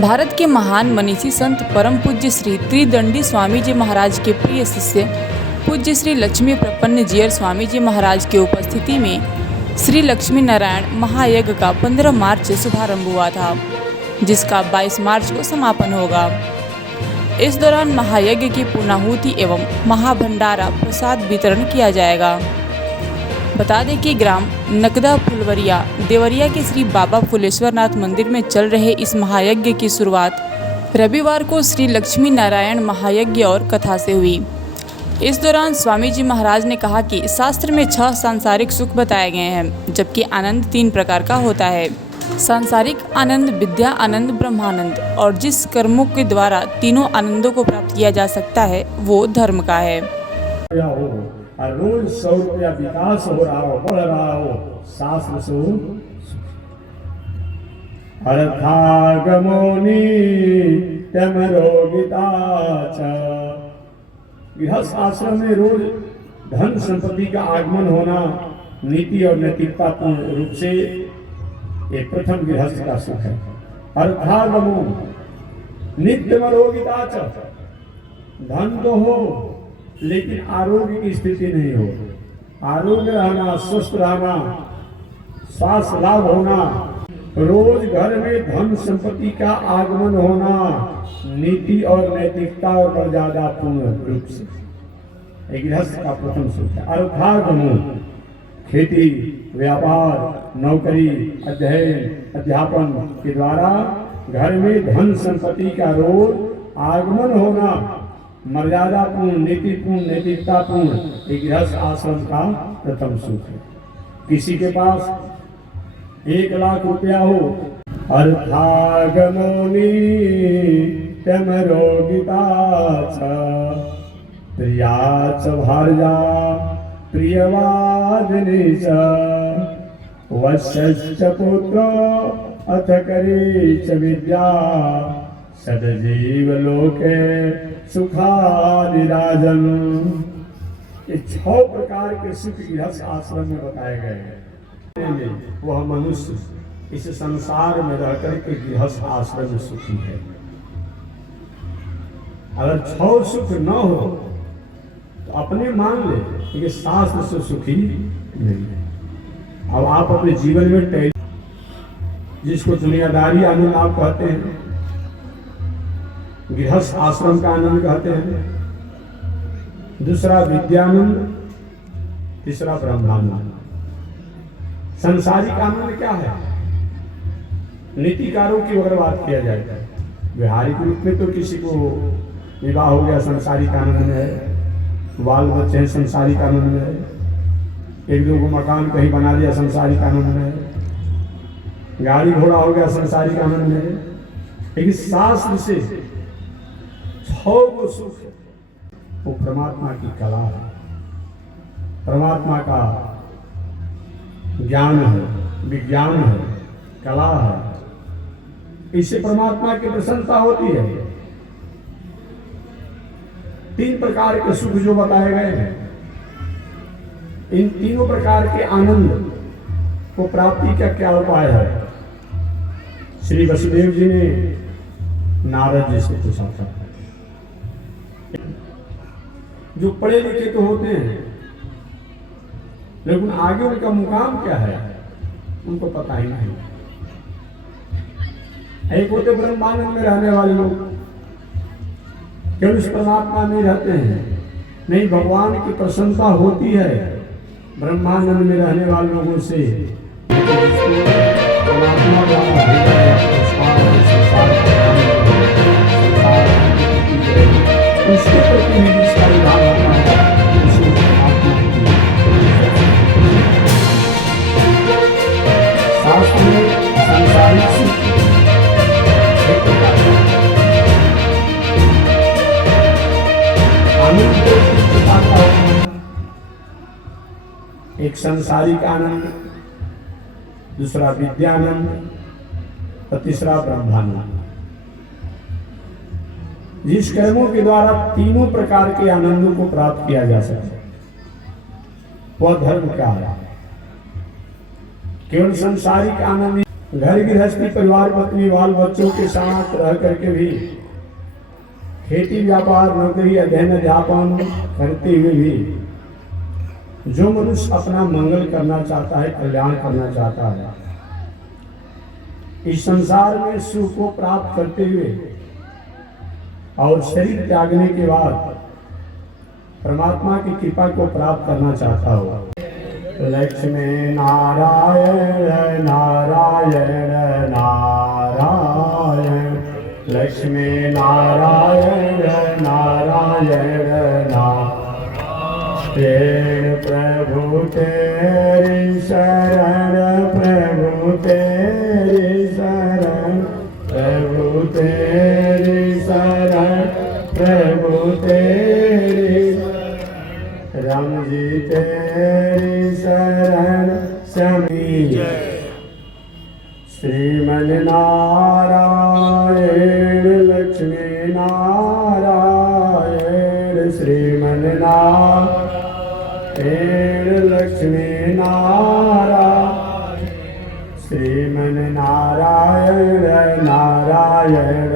भारत के महान मनीषी संत परम पूज्य श्री त्रिदंडी स्वामी जी महाराज के प्रिय शिष्य पूज्य श्री लक्ष्मी प्रपन्न जीयर स्वामी जी महाराज की उपस्थिति में श्री लक्ष्मी नारायण महायज्ञ का 15 मार्च से शुभारंभ हुआ था, जिसका 22 मार्च को समापन होगा। इस दौरान महायज्ञ की पूर्णाहुति एवं महाभंडारा प्रसाद वितरण किया जाएगा। बता दें कि ग्राम नकदा फुलवरिया देवरिया के श्री बाबा फुलेश्वरनाथ मंदिर में चल रहे इस महायज्ञ की शुरुआत रविवार को श्री लक्ष्मी नारायण महायज्ञ और कथा से हुई। इस दौरान स्वामी जी महाराज ने कहा कि शास्त्र में 6 सांसारिक सुख बताए गए हैं, जबकि आनंद 3 प्रकार का होता है। सांसारिक आनंद, विद्या आनंद, ब्रह्मानंद, और जिस कर्मों के द्वारा तीनों आनंदों को प्राप्त किया जा सकता है वो धर्म का है। रोज 100 रुपया विकास हो रहा हो, बढ़ रहा हो, शास्त्र से अर्थागमोनि तमरोगिता च। गृहस्थ आश्रम में रोज धन संपत्ति का आगमन होना नीति और नैतिकता पूर्ण रूप से एक प्रथम गृहस्थ का सुख है। अर्थागमो नित्यमरोगिता च। धन तो हो लेकिन आरोग्य की स्थिति नहीं हो। आरोग्य रहना, स्वस्थ रहना, स्वास्थ्य लाभ होना, रोज घर में धन संपत्ति का आगमन होना नीति और नैतिकता और मर्यादा पूर्ण रूप से एक गृहस्थ का प्रथम सुख है। अर्थागमो खेती, व्यापार, नौकरी, अध्ययन, अध्यापन के द्वारा घर में धन संपत्ति का रोज आगमन होना मर्यादापूर्ण, नीतिपूर्ण, नैतिकतापूर्ण एक गृहस्थ आश्रम का प्रथम सुख है। किसी के पास 1 लाख रुपया हो, अर्थागमोनि तमरोगिता च। प्रिया च भार्या प्रियवादिनी च। वश्यश्च पुत्र अथ करे च विद्या। सदजीव लोके सुखादिराजन। ये 6 प्रकार के सुख गृहस्थ आश्रम में बताए गए हैं। वह मनुष्य इस संसार में रहकर के गृहस्थ आश्रम में सुखी है। अगर 6 सुख न हो तो अपने मान ले कि शास्त्र से सुखी नहीं है। अब आप अपने जीवन में जिसको दुनियादारी आनंद आप कहते हैं, गृहस्थ आश्रम का आनंद कहते हैं, दूसरा विद्यानंद, तीसरा ब्रह्मानंद। संसारिक आनंद क्या है? नीतिकारों की अगर बात किया जाए, व्यवहारिक रूप में तो किसी को विवाह हो गया संसारिक आनंद में है, बाल बच्चे संसारिक आनंद में है, 1-2 को मकान कहीं बना लिया संसारिक आनंद में है, गाड़ी घोड़ा हो गया संसारिक आनंद में है। लेकिन शास्त्र से 6 को सुख वो परमात्मा की कला है, परमात्मा का ज्ञान है, विज्ञान है, कला है। इससे परमात्मा की प्रसन्नता होती है। 3 प्रकार के सुख जो बताए गए हैं, इन तीनों प्रकार के आनंद को प्राप्ति का क्या उपाय है? श्री वसुदेव जी ने नारद जी से पूछा था। जो पढ़े लिखे तो होते हैं, लेकिन आगे उनका मुकाम क्या है उनको पता ही नहीं। एक होते ब्रह्मानंद में रहने वाले लोग, केवल उस परमात्मा में रहते हैं। नहीं, भगवान की प्रसन्नता होती है ब्रह्मानंद में रहने वाले लोगों से। परमात्मा उसके प्रति भी जिसका विधान होता है उसे शास्त्र में सांसारिक सुख एक प्रकार आनंद को किस प्रकार का होता है? एक सांसारिक आनंद, दूसरा विद्यानंद और तीसरा ब्रह्मानंद। जिस कर्मों के द्वारा तीनों प्रकार के आनंदों को प्राप्त किया जा सकता है वह धर्म क्या है? केवल संसारिक आनंद घर गृहस्थी परिवार पत्नी बाल बच्चों के साथ रह करके भी खेती व्यापार नौकरी अध्ययन अध्यापन करते हुए भी जो मनुष्य अपना मंगल करना चाहता है, कल्याण करना चाहता है, इस संसार में सुख को प्राप्त करते हुए और शरीर त्यागने के बाद परमात्मा की कृपा को प्राप्त करना चाहता हो। लक्ष्मी नारायण नारायण नारायण, लक्ष्मी नारायण नारायण नारायण, प्रभु तेरी शरण, प्रभु तेरी शरण, प्रभु तेरी शरण, प्रभु तेरी, राम जी तेरी शरण समी। श्रीमन नारायण लक्ष्मी नारायण, श्रीमन नारायण लक्ष्मी नारायण, श्रीमन नारायण नारायण